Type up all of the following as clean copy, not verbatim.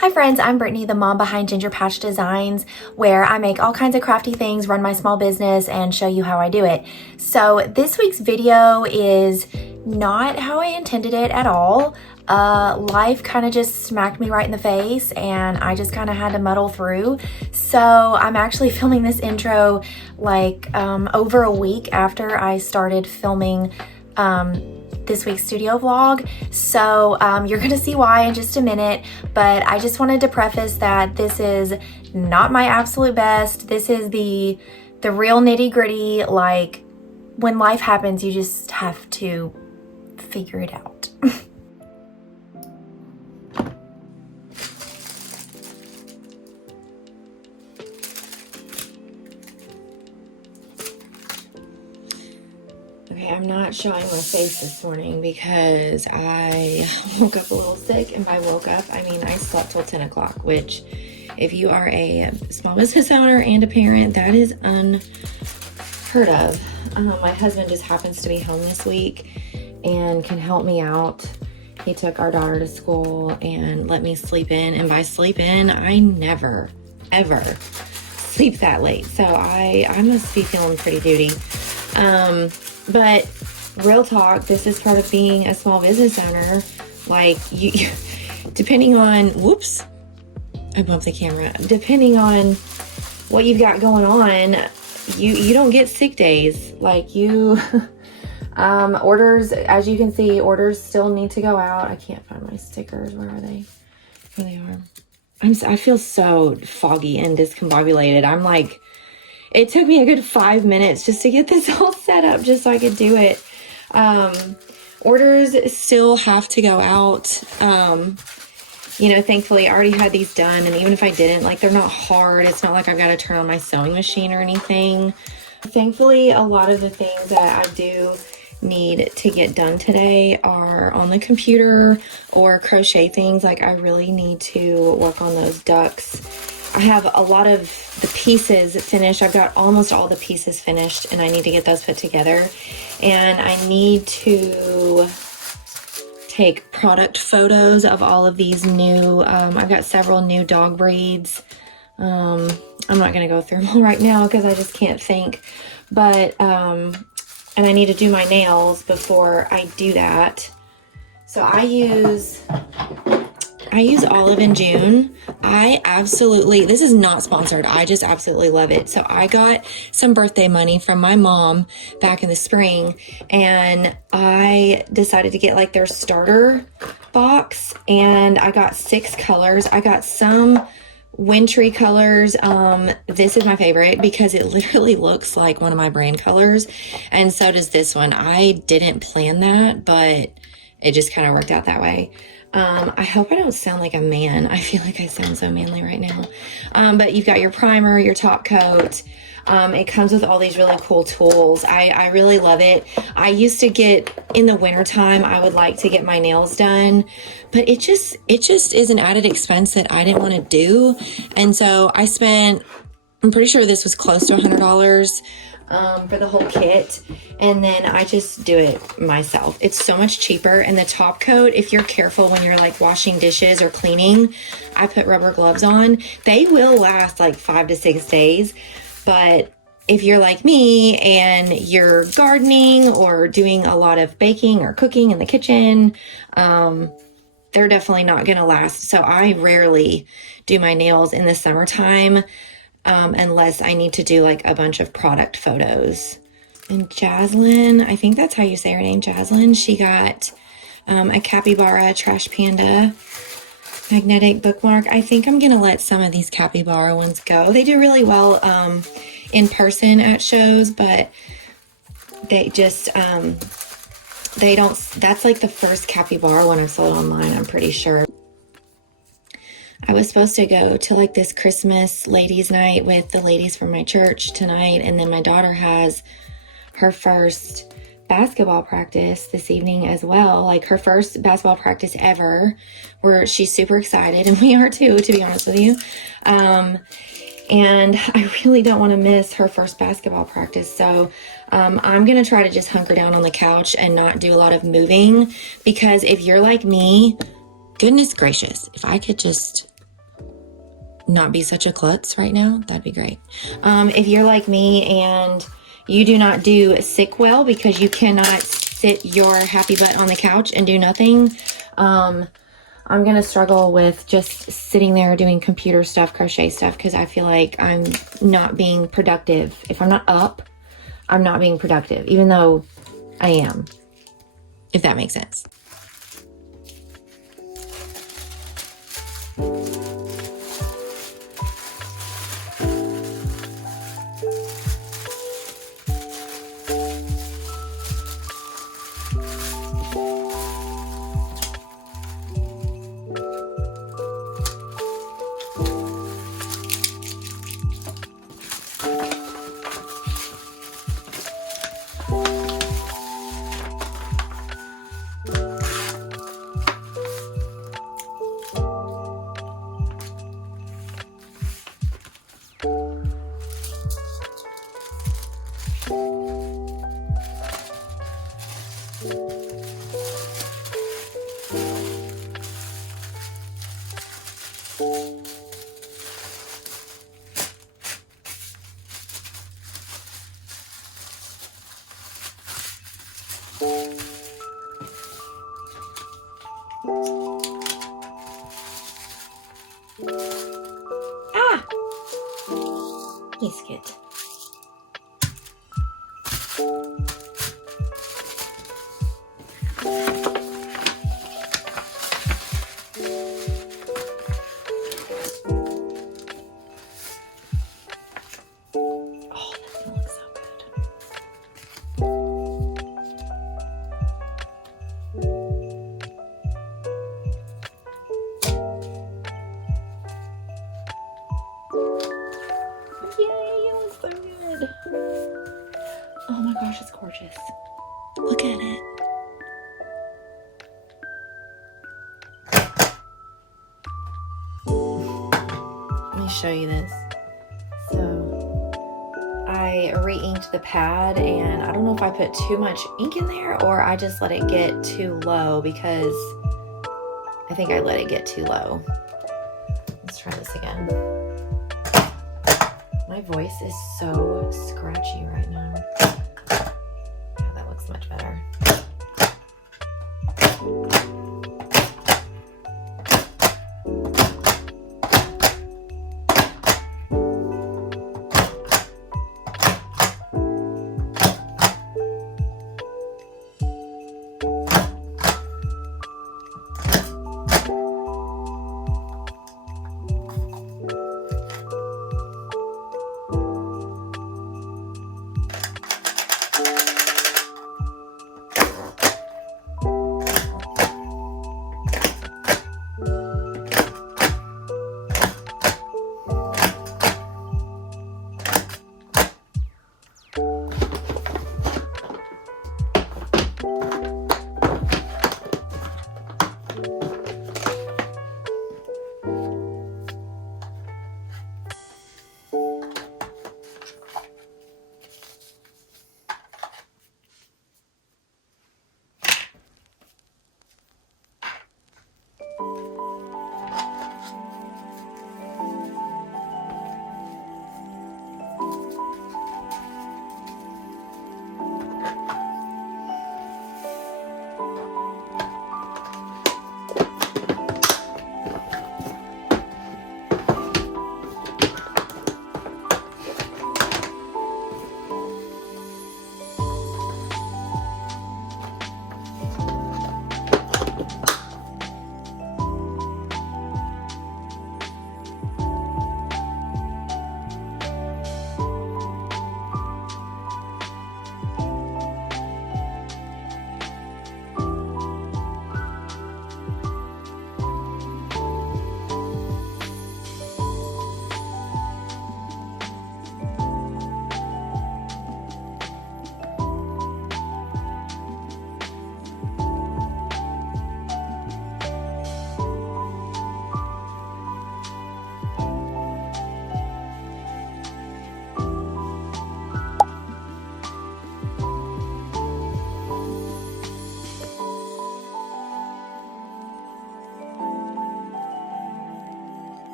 Hi friends, I'm Brittany, the mom behind Ginger Patch Designs, where I make all kinds of crafty things, run my small business, and show you how I do it. So this week's video is not how I intended it at all. Life kind of just smacked me right in the face and I just kind of had to muddle through. So I'm actually filming this intro like over a week after I started filming this week's studio vlog. So you're gonna see why in just a minute, but I just wanted to preface that this is not my absolute best. This is the real nitty gritty. Like, when life happens, you just have to figure it out. Okay, I'm not showing my face this morning because I woke up a little sick, and by woke up, I mean I slept till 10 o'clock, which if you are a small business owner and a parent, that is unheard of. My husband just happens to be home this week and can help me out. He took our daughter to school and let me sleep in, and by sleep in, I never, ever sleep that late. So I must be feeling pretty duty. But real talk, this is part of being a small business owner. Like, you depending on, whoops, I bumped the camera. Depending on what you've got going on, you don't get sick days. Like, you, orders, as you can see, orders still need to go out. I can't find my stickers. Where are they? Here they are. I feel so foggy and discombobulated. I'm like, it took me a good 5 minutes just to get this all set up just so I could do it. Orders still have to go out. You know, thankfully I already had these done, and even if I didn't, like, they're not hard. It's not like I've got to turn on my sewing machine or anything. Thankfully, a lot of the things that I do need to get done today are on the computer or crochet things. Like, I really need to work on those ducks. I have a lot of the pieces finished. I've got almost all the pieces finished, and I need to get those put together. And I need to take product photos of all of these new, I've got several new dog breeds. I'm not going to go through them all right now because I just can't think. But, and I need to do my nails before I do that. So I use Olive and June. I absolutely, this is not sponsored, I just absolutely love it. So I got some birthday money from my mom back in the spring, and I decided to get like their starter box, and I got 6 colors. I got some wintry colors. This is my favorite because it literally looks like one of my brand colors, and so does this one. I didn't plan that, but it just kind of worked out that way. I hope I don't sound like a man. I feel like I sound so manly right now. But you've got your primer, your top coat. It comes with all these really cool tools. I really love it. I used to get, in the wintertime, I would like to get my nails done, but it just is an added expense that I didn't want to do. And so I spent, I'm pretty sure this was close to $100 for the whole kit, and then I just do it myself. It's so much cheaper. And the top coat, if you're careful when you're like washing dishes or cleaning, I put rubber gloves on. They will last like 5 to 6 days, but if you're like me and you're gardening or doing a lot of baking or cooking in the kitchen, they're definitely not gonna last. So I rarely do my nails in the summertime, unless I need to do like a bunch of product photos. And Jaslyn, I think that's how you say her name, Jaslyn, she got a capybara trash panda magnetic bookmark. I think I'm gonna let some of these capybara ones go. They do really well in person at shows, but they just they don't, that's like the first capybara one I've sold online, I'm pretty sure. I was supposed to go to like this Christmas ladies night with the ladies from my church tonight, and then my daughter has her first basketball practice this evening as well, like her first basketball practice ever, where she's super excited, and we are too, to be honest with you. And I really don't want to miss her first basketball practice, so I'm gonna try to just hunker down on the couch and not do a lot of moving, because if you're like me, goodness gracious, if I could just not be such a klutz right now, that'd be great. If you're like me and you do not do sick well because you cannot sit your happy butt on the couch and do nothing, I'm gonna struggle with just sitting there doing computer stuff, crochet stuff, because I feel like I'm not being productive. If I'm not up, I'm not being productive, even though I am, if that makes sense. Ah! Biscuit. Oh my gosh, it's gorgeous. Look at it. Let me show you this. So I re-inked the pad, and I don't know if I put too much ink in there or I just let it get too low, because I think I let it get too low. Let's try this again. My voice is so scratchy right now. Yeah, that looks much better.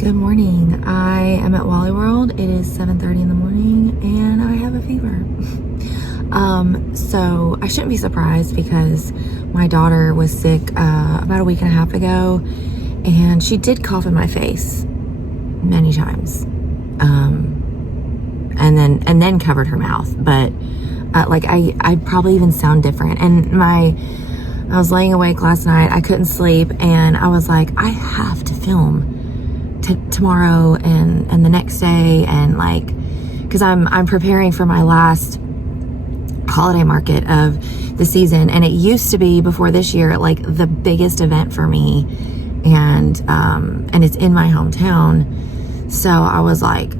Good morning. I am at Wally World. It is 7:30 in the morning and I have a fever. So I shouldn't be surprised because my daughter was sick about a week and a half ago, and she did cough in my face many times. And then covered her mouth, but like I probably even sound different. And I was laying awake last night. I couldn't sleep, and I was like, I have to film tomorrow and the next day, and like, because I'm preparing for my last holiday market of the season, and it used to be before this year like the biggest event for me, and it's in my hometown. So I was like,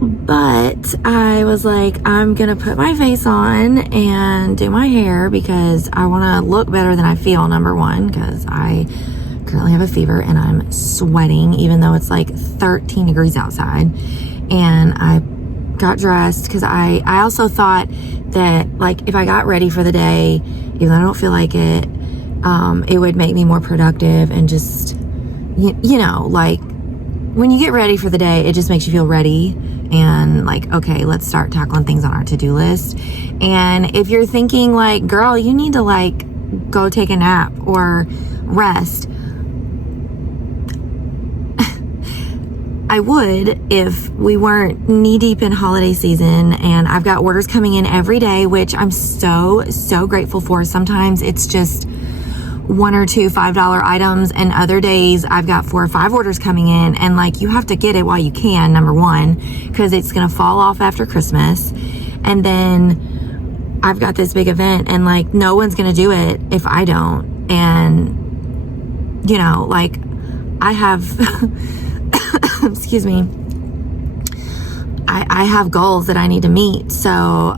but I was like, I'm gonna put my face on and do my hair because I want to look better than I feel, number one, because I currently have a fever and I'm sweating even though it's like 13 degrees outside. And I got dressed because I also thought that like if I got ready for the day, even though I don't feel like it, it would make me more productive, and just you know, like when you get ready for the day, it just makes you feel ready and like, okay, let's start tackling things on our to-do list. And if you're thinking like, girl, you need to like go take a nap or rest, I would if we weren't knee deep in holiday season, and I've got orders coming in every day, which I'm so grateful for. Sometimes it's just one or two $5 items, and other days I've got 4 or 5 orders coming in, and like, you have to get it while you can, number one, because it's gonna fall off after Christmas. And then I've got this big event, and like, no one's gonna do it if I don't. And you know, like, I have excuse me, I have goals that I need to meet, so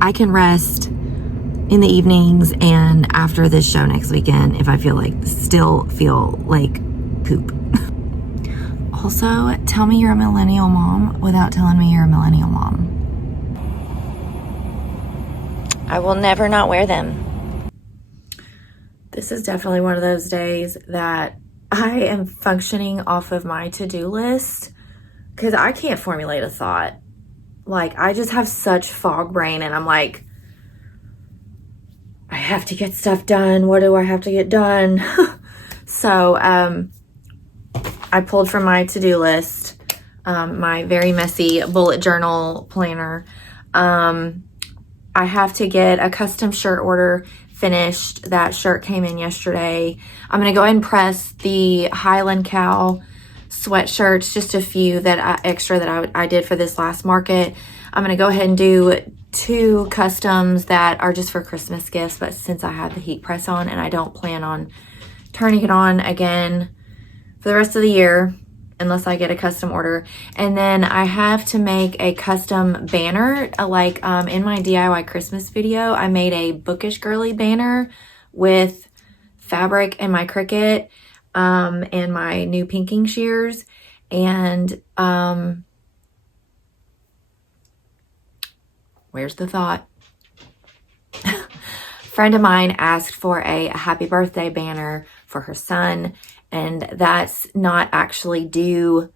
I can rest in the evenings and after this show next weekend if I still feel like poop. Also, tell me you're a millennial mom without telling me you're a millennial mom. I will never not wear them. This is definitely one of those days that I am functioning off of my to-do list because I can't formulate a thought. Like, I just have such fog brain, and I'm like, I have to get stuff done. What do I have to get done? So I pulled from my to-do list, my very messy bullet journal planner. I have to get a custom shirt order finished. That shirt came in yesterday. I'm going to go ahead and press the Highland Cow sweatshirts, just a few that I did for this last market. I'm going to go ahead and do 2 customs that are just for Christmas gifts, but since I have the heat press on and I don't plan on turning it on again for the rest of the year unless I get a custom order. And then I have to make a custom banner, like in my DIY Christmas video, I made a bookish girly banner with fabric and my Cricut and my new pinking shears. And where's the thought? Friend of mine asked for a happy birthday banner for her son, and that's not actually due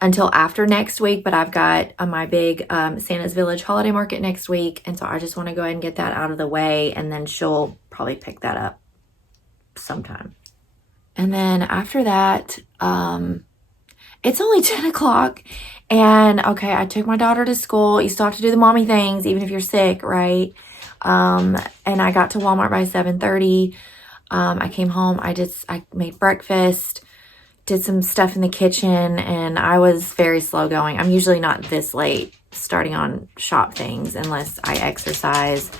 until after next week, but I've got my big Santa's Village holiday market next week, and so I just want to go ahead and get that out of the way, and then she'll probably pick that up sometime. And then after that, it's only 10 o'clock, and okay, I took my daughter to school. You still have to do the mommy things, even if you're sick, right? And I got to Walmart by 7:30. I came home, I made breakfast, did some stuff in the kitchen, and I was very slow going. I'm usually not this late starting on shop things unless I exercise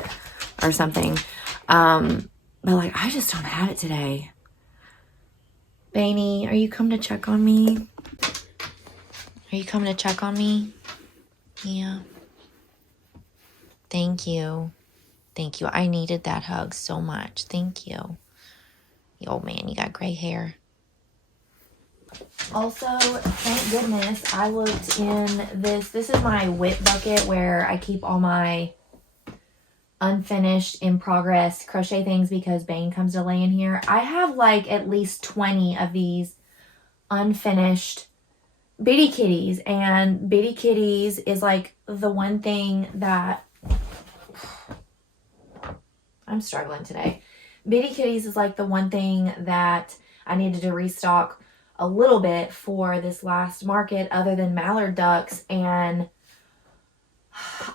or something. But like, I just don't have it today. Bainey, are you coming to check on me? Are you coming to check on me? Yeah. Thank you. Thank you. I needed that hug so much. Thank you. Oh man, you got gray hair. Also, thank goodness I looked in this. This is my whip bucket where I keep all my unfinished, in progress crochet things because Bane comes to lay in here. I have like at least 20 of these unfinished Bitty Kitties, and Bitty Kitties is like the one thing that I'm struggling today. Bitty Kitties is like the one thing that I needed to restock a little bit for this last market other than mallard ducks, and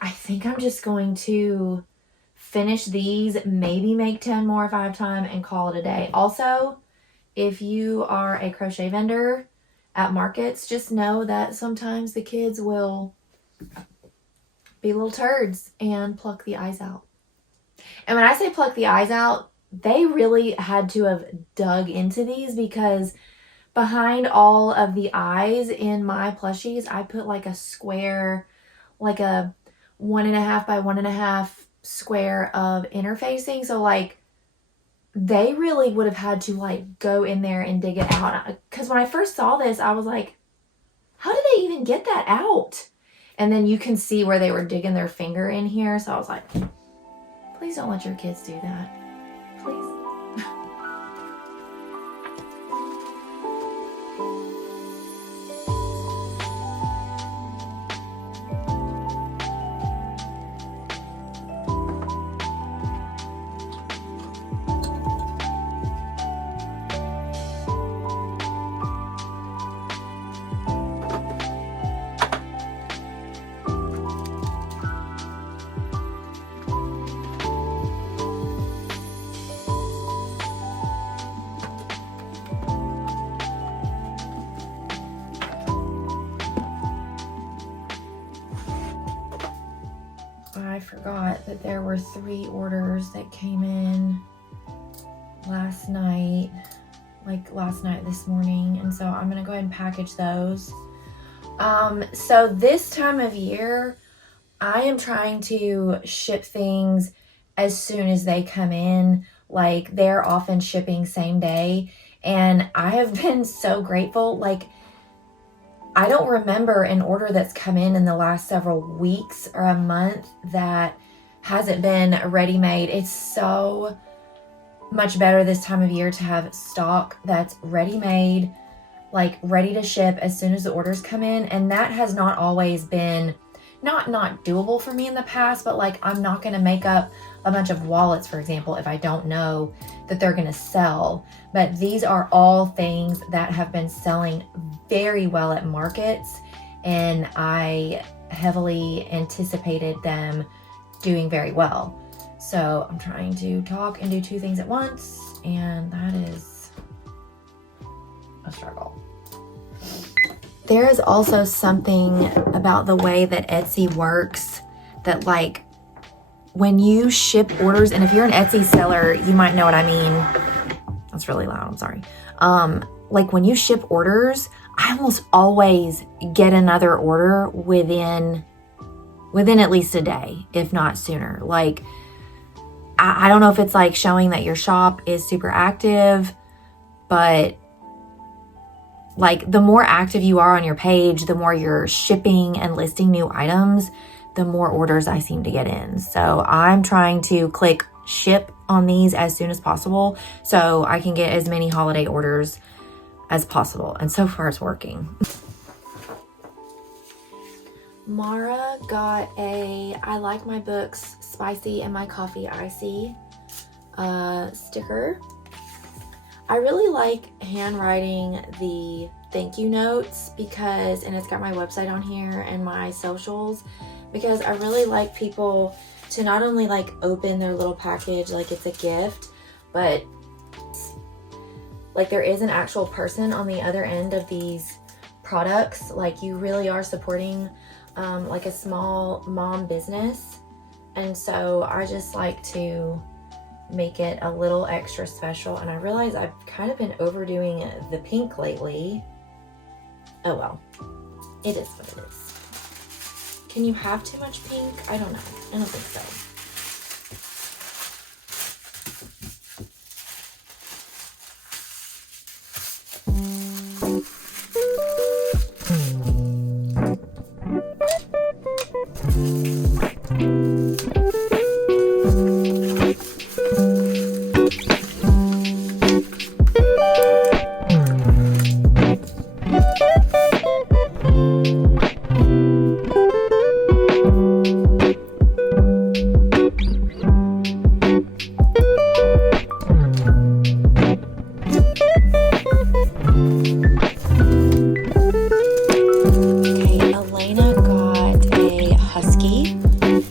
I think I'm just going to finish these, maybe make 10 more if I have time, and call it a day. Also, if you are a crochet vendor at markets, just know that sometimes the kids will be little turds and pluck the eyes out. And when I say pluck the eyes out, they really had to have dug into these, because behind all of the eyes in my plushies, I put like a square, like a 1.5 by 1.5 square of interfacing. So like they really would have had to like go in there and dig it out. Because when I first saw this, I was like, how did they even get that out? And then you can see where they were digging their finger in here. So I was like, please don't let your kids do that. Please. I forgot that there were 3 orders that came in last night, this morning, and so I'm gonna go ahead and package those. So this time of year, I am trying to ship things as soon as they come in. Like, they're often shipping same day, and I have been so grateful. Like, I don't remember an order that's come in the last several weeks or a month that hasn't been ready-made. It's so much better this time of year to have stock that's ready-made, like ready to ship as soon as the orders come in. And that has not always been not doable for me in the past, but like, I'm not going to make up a bunch of wallets, for example, if I don't know that they're going to sell. But these are all things that have been selling very well at markets, and I heavily anticipated them doing very well. So I'm trying to talk and do 2 things at once, and that is a struggle. There is also something about the way that Etsy works that, like, when you ship orders, and if you're an Etsy seller, you might know what I mean. That's really loud, I'm sorry. Like, when you ship orders, I almost always get another order within at least a day, if not sooner. Like, I don't know if it's like showing that your shop is super active, but like, the more active you are on your page, the more you're shipping and listing new items, the more orders I seem to get in. So I'm trying to click ship on these as soon as possible so I can get as many holiday orders as possible. And so far it's working. Mara got a I like my books spicy and my coffee icy sticker. I really like handwriting the thank you notes because, and it's got my website on here and my socials, because I really like people to not only like open their little package like it's a gift, but like there is an actual person on the other end of these products. Like, you really are supporting like a small mom business. And so I just like to make it a little extra special. And I realize I've kind of been overdoing the pink lately. Oh well, it is what it is. Can you have too much pink? I don't know. I don't think so.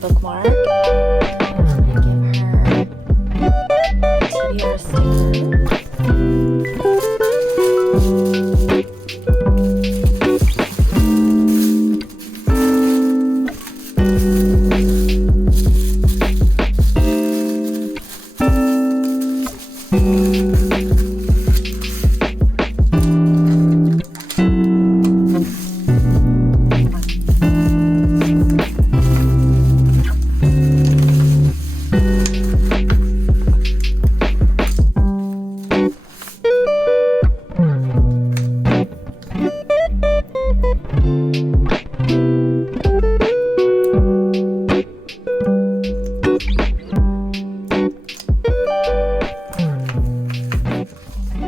bookmark. I'm gonna give her a TBR sticker.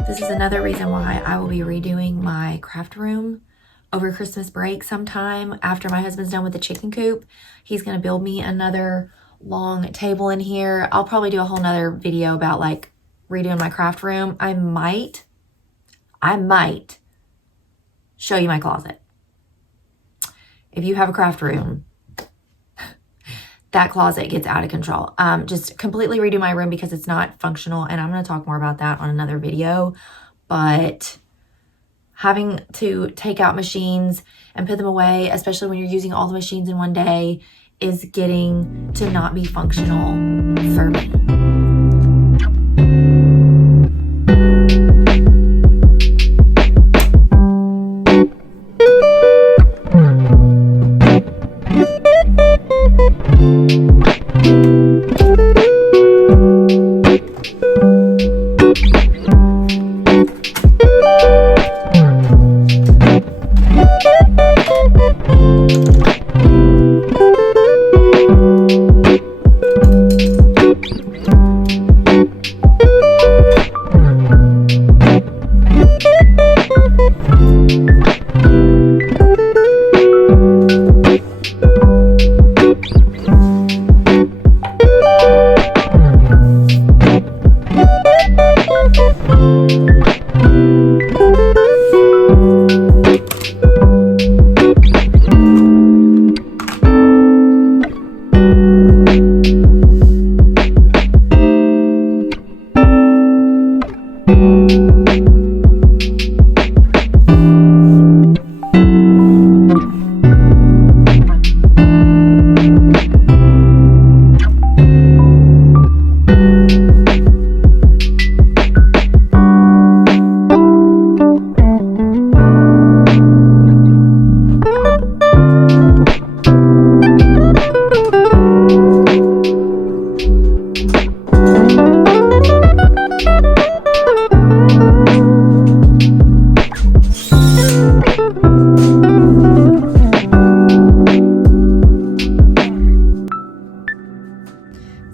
This is another reason why I will be redoing my craft room over Christmas break sometime after my husband's done with the chicken coop. He's going to build me another long table in here. I'll probably do a whole nother video about like redoing my craft room. I might show you my closet. If you have a craft room, that closet gets out of control. Just completely redo my room because it's not functional, and I'm going to talk more about that on another video. But having to take out machines and put them away, especially when you're using all the machines in one day, is getting to not be functional for me.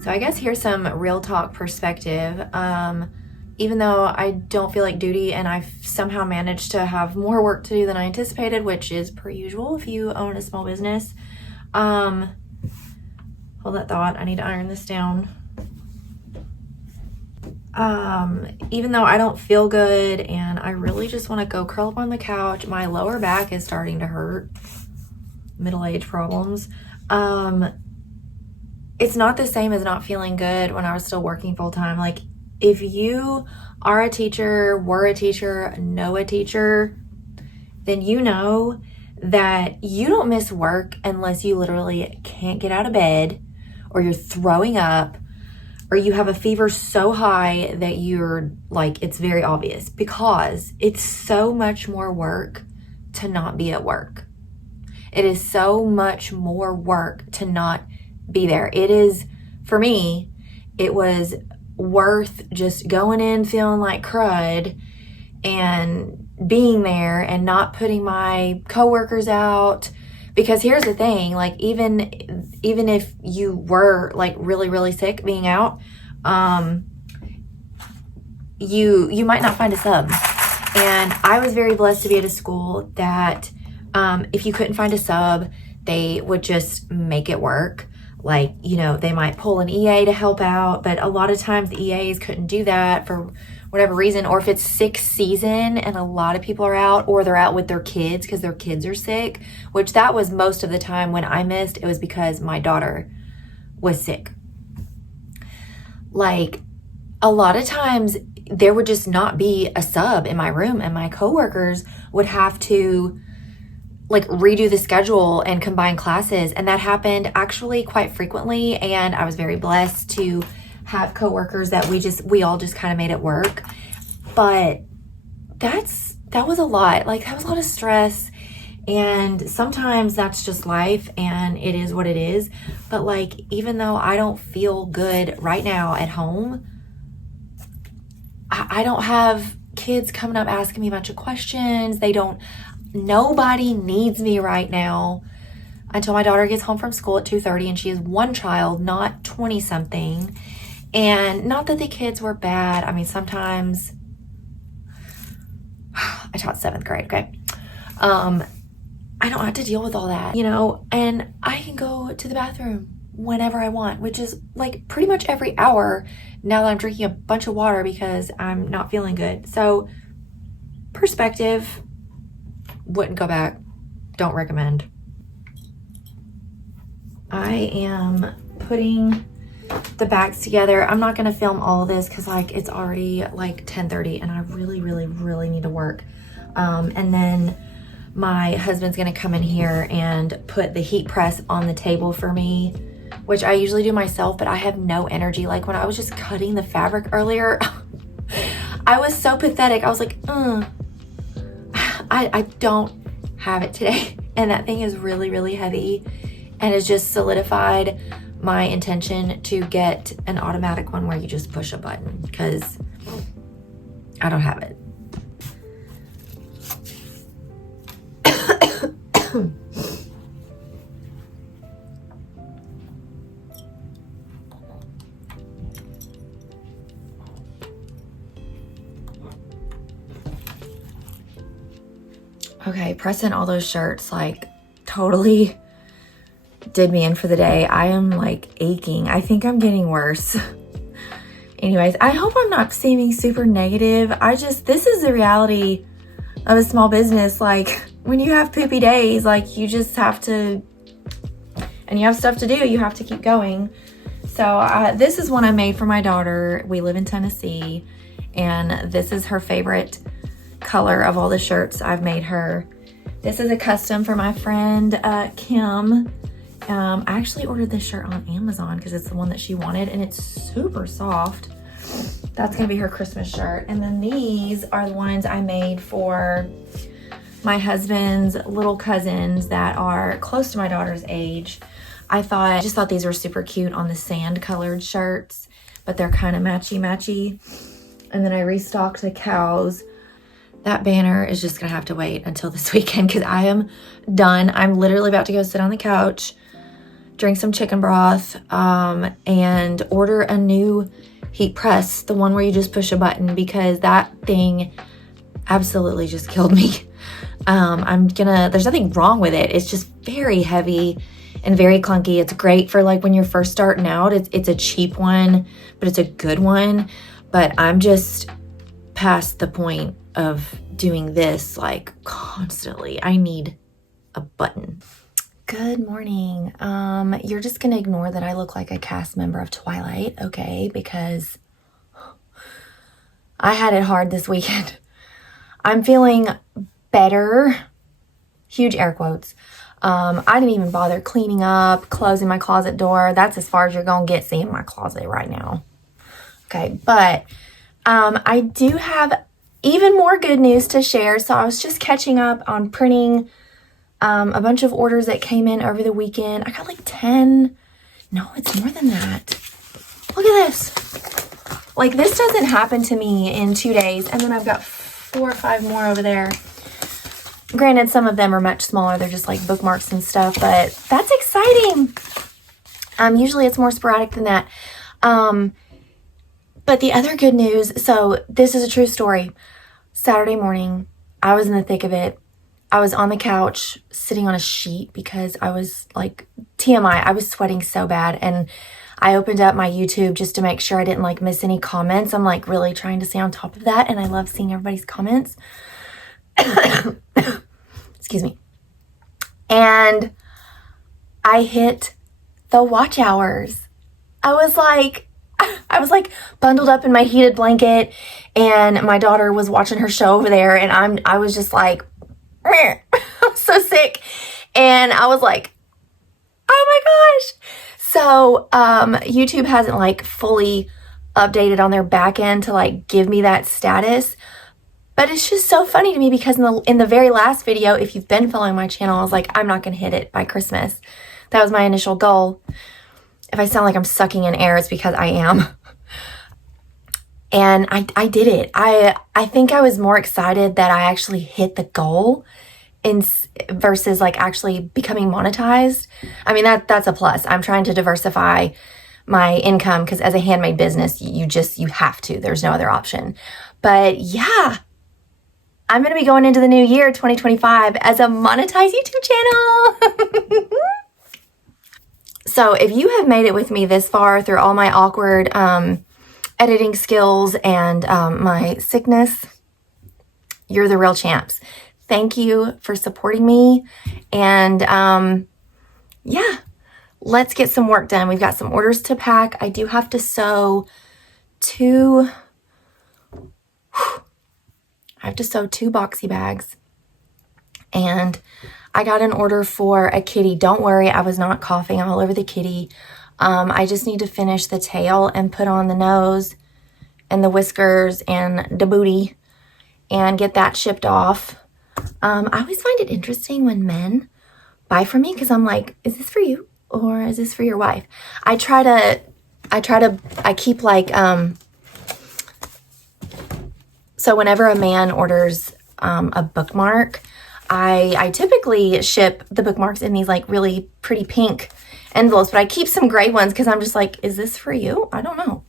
So I guess here's some real talk perspective. Even though I don't feel like duty and I've somehow managed to have more work to do than I anticipated, which is per usual if you own a small business. Hold that thought. I need to iron this down. Even though I don't feel good and I really just want to go curl up on the couch, my lower back is starting to hurt. Middle-age problems. It's not the same as not feeling good when I was still working full-time. Like, if you are a teacher, were a teacher, know a teacher, then you know that you don't miss work unless you literally can't get out of bed, or you're throwing up, or you have a fever so high that you're like, it's very obvious, because it's so much more work to not be at work. It is so much more work to not be there. It is, for me, it was worth just going in feeling like crud and being there and not putting my coworkers out. Because here's the thing, like, even if you were like really, really sick being out, you might not find a sub. And I was very blessed to be at a school that if you couldn't find a sub, they would just make it work. Like, you know, they might pull an EA to help out, but a lot of times the EAs couldn't do that for whatever reason. Or if it's sick season and a lot of people are out, or they're out with their kids because their kids are sick, which that was most of the time when I missed. It was because my daughter was sick. Like, a lot of times there would just not be a sub in my room, and my coworkers would have to like redo the schedule and combine classes. And that happened actually quite frequently. And I was very blessed to have coworkers that we all just kind of made it work. But that was a lot. Like, that was a lot of stress. And sometimes that's just life, and it is what it is. But like, even though I don't feel good right now at home, I don't have kids coming up asking me a bunch of questions. Nobody needs me right now until my daughter gets home from school at 2:30, and she is one child, not 20 something. And not that the kids were bad. I mean, sometimes I taught 7th grade. Okay. I don't have to deal with all that, and I can go to the bathroom whenever I want, which is like pretty much every hour now that I'm drinking a bunch of water because I'm not feeling good. So, perspective, wouldn't go back, don't recommend. I am putting the bags together. I'm not going to film all of this because like it's already like 10:30 and I really, really, really need to work. And then my husband's going to come in here and put the heat press on the table for me, which I usually do myself, but I have no energy. Like, when I was just cutting the fabric earlier, I was so pathetic. I was like, I don't have it today. And that thing is really, really heavy, and has just solidified my intention to get an automatic one where you just push a button, because I don't have it. Okay, pressing all those shirts like totally did me in for the day. I am like aching. I think I'm getting worse. Anyways, I hope I'm not seeming super negative. This is the reality of a small business. Like, when you have poopy days, like, you just have to, and you have stuff to do, you have to keep going. So this is one I made for my daughter. We live in Tennessee, and this is her favorite color of all the shirts I've made her. This is a custom for my friend Kim. I actually ordered this shirt on Amazon because it's the one that she wanted, and it's super soft. That's gonna be her Christmas shirt. And then these are the ones I made for my husband's little cousins that are close to my daughter's age. I just thought these were super cute on the sand colored shirts, but they're kind of matchy. And then I restocked the cows. That banner is just gonna have to wait until this weekend because I am done. I'm literally about to go sit on the couch, drink some chicken broth, and order a new heat press, the one where you just push a button, because that thing absolutely just killed me. There's nothing wrong with it. It's just very heavy and very clunky. It's great for like when you're first starting out. It's a cheap one, but it's a good one. But I'm just past the point of doing this like constantly. I need a button. Good morning. You're just gonna ignore that I look like a cast member of Twilight, okay? Because I had it hard this weekend. I'm feeling better. Huge air quotes. I didn't even bother cleaning up, closing my closet door. That's as far as you're gonna get seeing my closet right now. Okay, but I do have even more good news to share. So I was just catching up on printing a bunch of orders that came in over the weekend. I got like 10. No, it's more than that. Look at this. Like, this doesn't happen to me in 2 days. And then I've got 4 or 5 more over there. Granted, some of them are much smaller. They're just like bookmarks and stuff, but that's exciting. Usually it's more sporadic than that. But the other good news, so this is a true story. Saturday morning, I was in the thick of it. I was on the couch sitting on a sheet because I was like, TMI, I was sweating so bad. And I opened up my YouTube just to make sure I didn't like miss any comments. I'm like really trying to stay on top of that. And I love seeing everybody's comments. Excuse me. And I hit the watch hours. I was like bundled up in my heated blanket, and my daughter was watching her show over there, and I was just like, I'm so sick. And I was like, oh my gosh. So YouTube hasn't like fully updated on their back end to like give me that status. But it's just so funny to me because in the very last video, if you've been following my channel, I was like, I'm not going to hit it by Christmas. That was my initial goal. If I sound like I'm sucking in air, it's because I am. And I did it. I think I was more excited that I actually hit the goal versus like actually becoming monetized. I mean, that's a plus. I'm trying to diversify my income because as a handmade business, you have to. There's no other option. But yeah, I'm going to be going into the new year, 2025, as a monetized YouTube channel. So if you have made it with me this far through all my awkward editing skills and my sickness, you're the real champs. Thank you for supporting me. And yeah, let's get some work done. We've got some orders to pack. I do have to sew two boxy bags. And I got an order for a kitty. Don't worry, I was not coughing all over the kitty. I just need to finish the tail and put on the nose and the whiskers and the booty and get that shipped off. I always find it interesting when men buy from me because I'm like, is this for you or is this for your wife? I keep like, so whenever a man orders a bookmark, I typically ship the bookmarks in these like really pretty pink envelopes, but I keep some gray ones because I'm just like, is this for you? I don't know.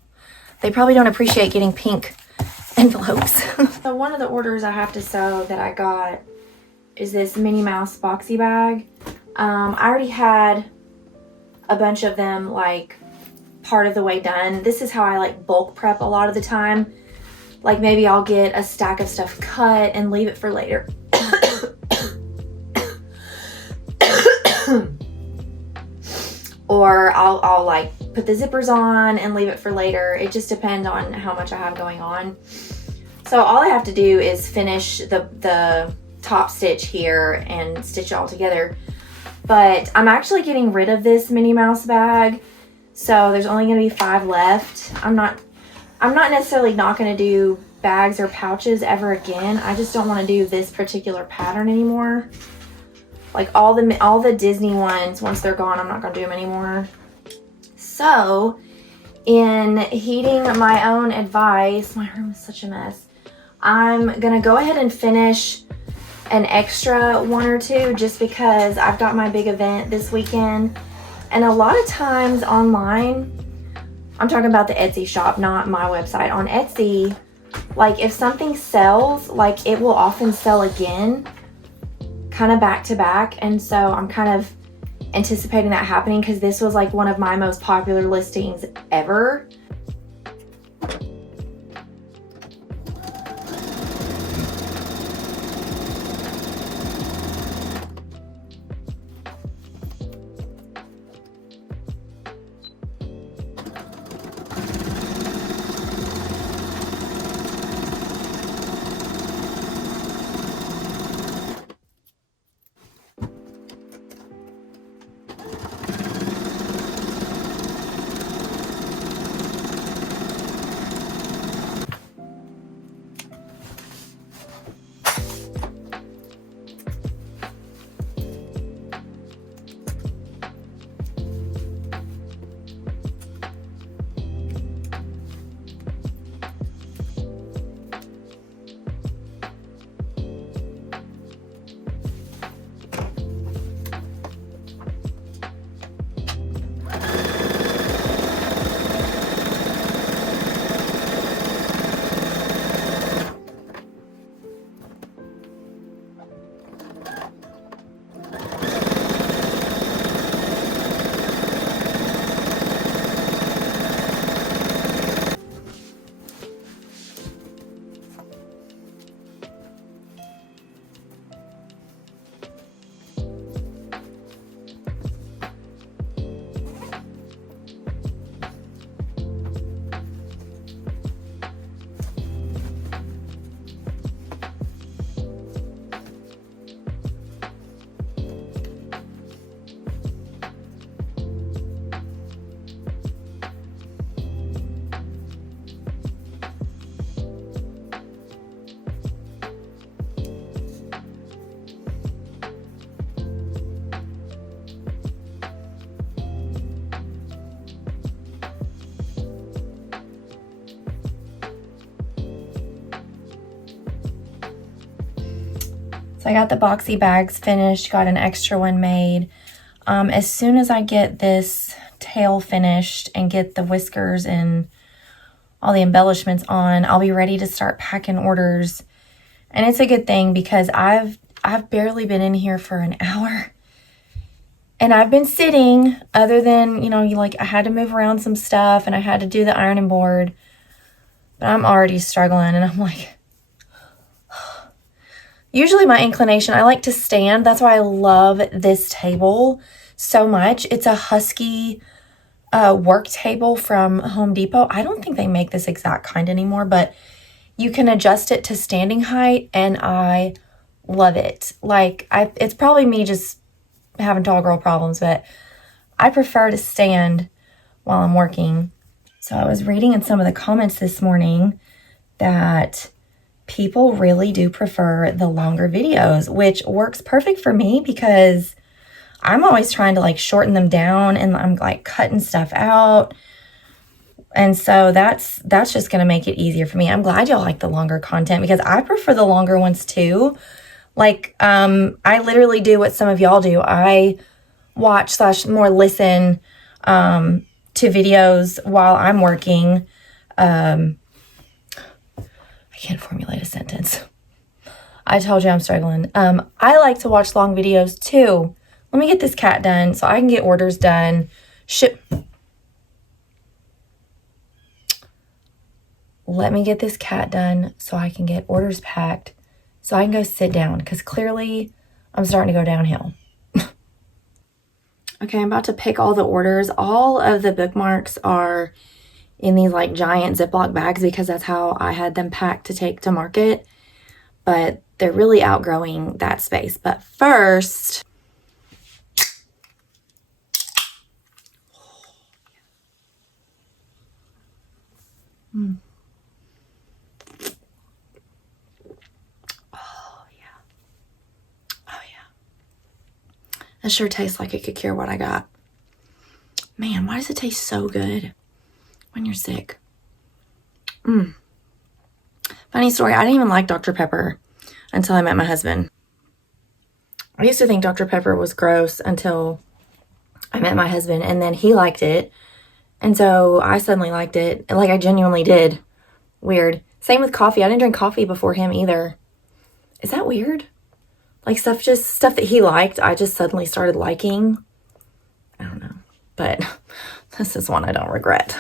They probably don't appreciate getting pink envelopes. So one of the orders I have to sew that I got is this Minnie Mouse boxy bag. I already had a bunch of them like part of the way done. This is how I like bulk prep a lot of the time. Like maybe I'll get a stack of stuff cut and leave it for later. Or I'll like put the zippers on and leave it for later. It just depends on how much I have going on. So all I have to do is finish the top stitch here and stitch it all together. But I'm actually getting rid of this Minnie Mouse bag. So there's only gonna be 5 left. I'm not necessarily not gonna do bags or pouches ever again. I just don't want to do this particular pattern anymore. Like all the Disney ones, once they're gone, I'm not gonna do them anymore. So in heeding my own advice, my room is such a mess. I'm gonna go ahead and finish an extra 1 or 2 just because I've got my big event this weekend. And a lot of times online, I'm talking about the Etsy shop, not my website. On Etsy, like if something sells, like it will often sell again, kind of back to back. And so I'm kind of anticipating that happening because this was like one of my most popular listings ever. So I got the boxy bags finished, got an extra one made. As soon as I get this tail finished and get the whiskers and all the embellishments on, I'll be ready to start packing orders. And it's a good thing because I've barely been in here for an hour. And I've been sitting, other than, you know, like I had to move around some stuff and I had to do the ironing board. But I'm already struggling and I'm like, usually my inclination, I like to stand. That's why I love this table so much. It's a Husky work table from Home Depot. I don't think they make this exact kind anymore, but you can adjust it to standing height and I love it. Like, it's probably me just having tall girl problems, but I prefer to stand while I'm working. So I was reading in some of the comments this morning that people really do prefer the longer videos, which works perfect for me because I'm always trying to like shorten them down and I'm like cutting stuff out. And so that's just going to make it easier for me. I'm glad y'all like the longer content because I prefer the longer ones too. Like, I literally do what some of y'all do. I watch / more listen, to videos while I'm working. I can't formulate a sentence. I told you I'm struggling. I like to watch long videos too. Let me get this cat done so I can get orders done. Let me get this cat done so I can get orders packed so I can go sit down because clearly I'm starting to go downhill. Okay, I'm about to pick all the orders. All of the bookmarks are in these like giant Ziploc bags because that's how I had them packed to take to market. But they're really outgrowing that space. But first, that sure tastes like it could cure what I got. Man, why does it taste so good when you're sick? Funny story, I didn't even like Dr. Pepper until I met my husband. I used to think Dr. Pepper was gross until I met my husband, and then he liked it. And so I suddenly liked it. Like, I genuinely did. Weird. Same with coffee. I didn't drink coffee before him either. Is that weird? Like, stuff that he liked, I just suddenly started liking. I don't know. But this is one I don't regret.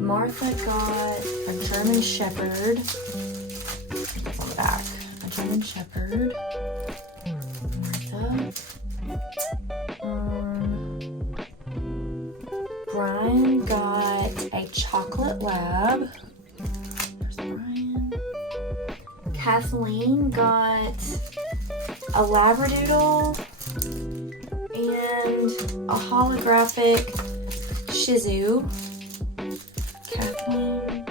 Martha got a German Shepherd. It's on the back. A German Shepherd. Martha. Brian got a chocolate lab. There's Brian. Kathleen got a Labradoodle and a holographic Shih Tzu. Kathleen.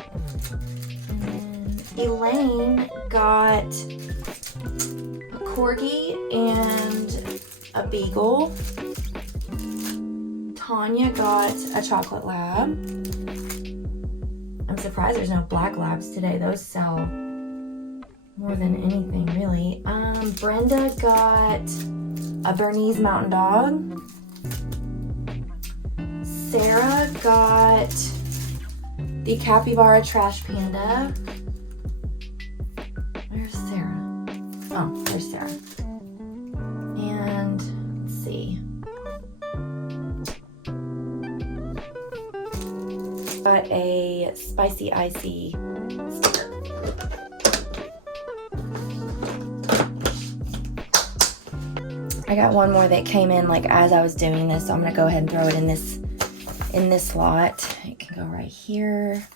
And then Elaine got a Corgi and a Beagle. Tanya got a chocolate lab. And surprised there's no black labs today. Those sell more than anything, really. Brenda got a Bernese Mountain Dog. Sarah got the Capybara Trash Panda. Where's Sarah? Oh, there's Sarah. And let's see. Got a Spicy Icy sticker. I got one more that came in like as I was doing this, so I'm gonna go ahead and throw it in this slot. It can go right here.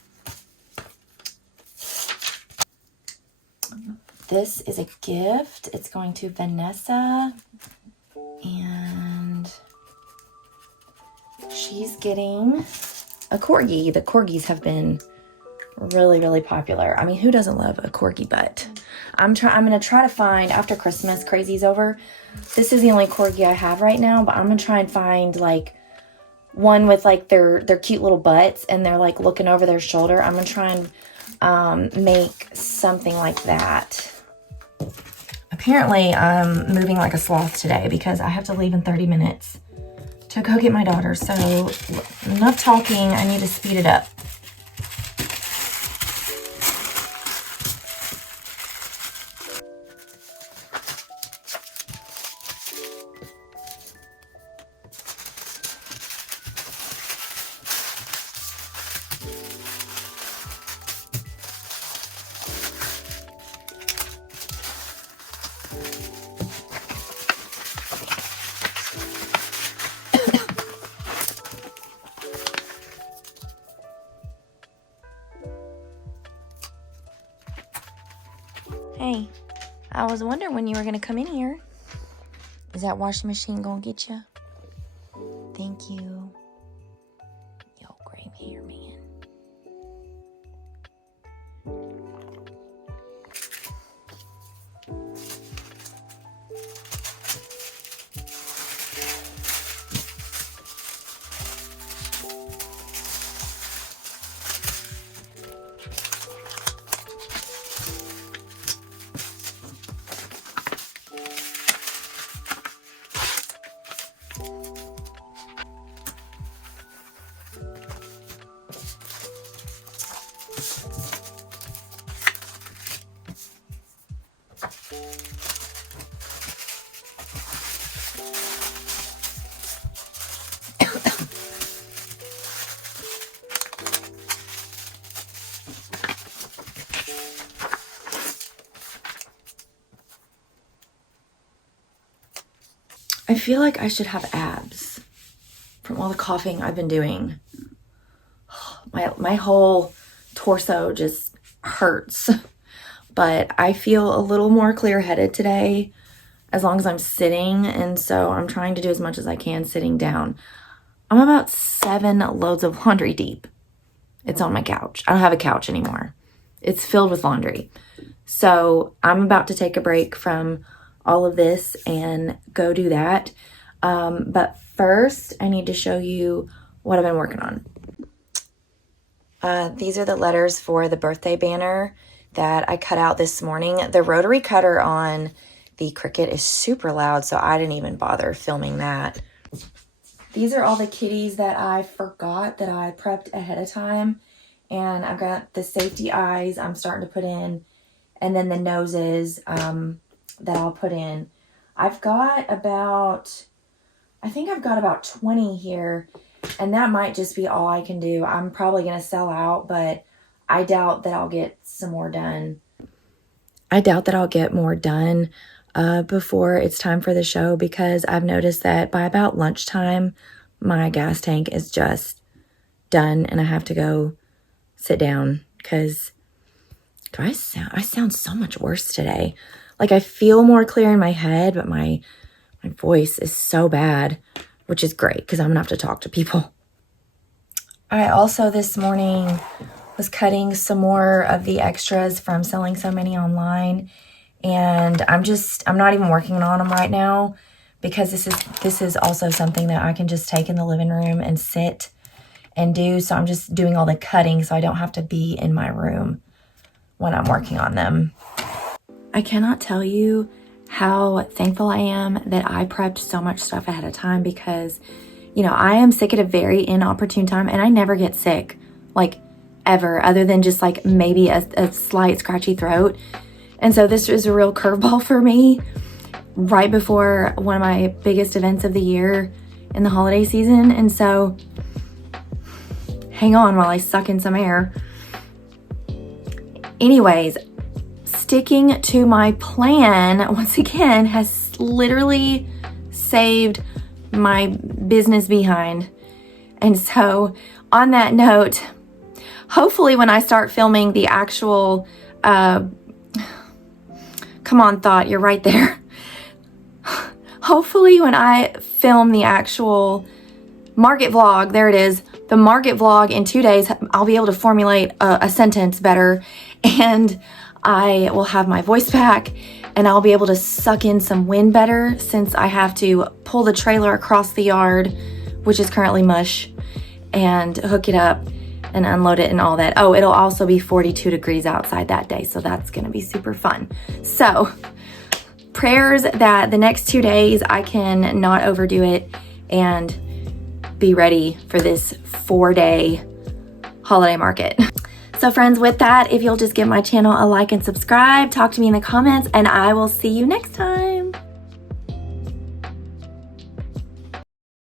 This is a gift. It's going to Vanessa, and she's getting a corgi. The corgis have been really, really popular. I mean, who doesn't love a corgi butt? I'm gonna try to find, after Christmas crazy's over, this is the only corgi I have right now, but I'm gonna try and find like one with like their cute little butts and they're like looking over their shoulder. I'm gonna try and make something like that. Apparently I'm moving like a sloth today because I have to leave in 30 minutes to go get my daughter. So enough talking, I need to speed it up. Hey, I was wondering when you were going to come in here. Is that washing machine going to get you? Thank you. Yo, gray hair, man. I feel like I should have abs from all the coughing I've been doing. My whole torso just hurts, but I feel a little more clear-headed today as long as I'm sitting, and so I'm trying to do as much as I can sitting down. I'm about 7 loads of laundry deep. It's on my couch. I don't have a couch anymore. It's filled with laundry. So I'm about to take a break from all of this and go do that. But first, I need to show you what I've been working on. These are the letters for the birthday banner that I cut out this morning. The rotary cutter on the Cricut is super loud, so I didn't even bother filming that. These are all the kitties that I forgot that I prepped ahead of time. And I've got the safety eyes I'm starting to put in, and then the noses that I'll put in. I think I've got about 20 here, and that might just be all I can do. I'm probably going to sell out, but I doubt that I'll get some more done. I doubt that I'll get more done before it's time for the show, because I've noticed that by about lunchtime, my gas tank is just done and I have to go sit down, because I sound so much worse today. Like, I feel more clear in my head, but my voice is so bad, which is great because I'm gonna have to talk to people. I also this morning was cutting some more of the extras from selling so many online, and I'm not even working on them right now, because this is also something that I can just take in the living room and sit and do. So I'm just doing all the cutting so I don't have to be in my room when I'm working on them. I cannot tell you how thankful I am that I prepped so much stuff ahead of time, because, you know, I am sick at a very inopportune time, and I never get sick, like, ever, other than just like maybe a slight scratchy throat. And so this was a real curveball for me right before one of my biggest events of the year in the holiday season. And so hang on while I suck in some air. Anyways, sticking to my plan once again has literally saved my business behind. And so on that note, hopefully when I start filming the actual, come on, thought, you're right there. Hopefully when I film the actual market vlog, there it is, the market vlog in 2 days, I'll be able to formulate a sentence better, and I will have my voice back, and I'll be able to suck in some wind better, since I have to pull the trailer across the yard, which is currently mush, and hook it up and unload it and all that. Oh, it'll also be 42 degrees outside that day, so that's gonna be super fun. So prayers that the next 2 days I can not overdo it and be ready for this 4-day holiday market. So friends, with that, if you'll just give my channel a like and subscribe, talk to me in the comments, and I will see you next time.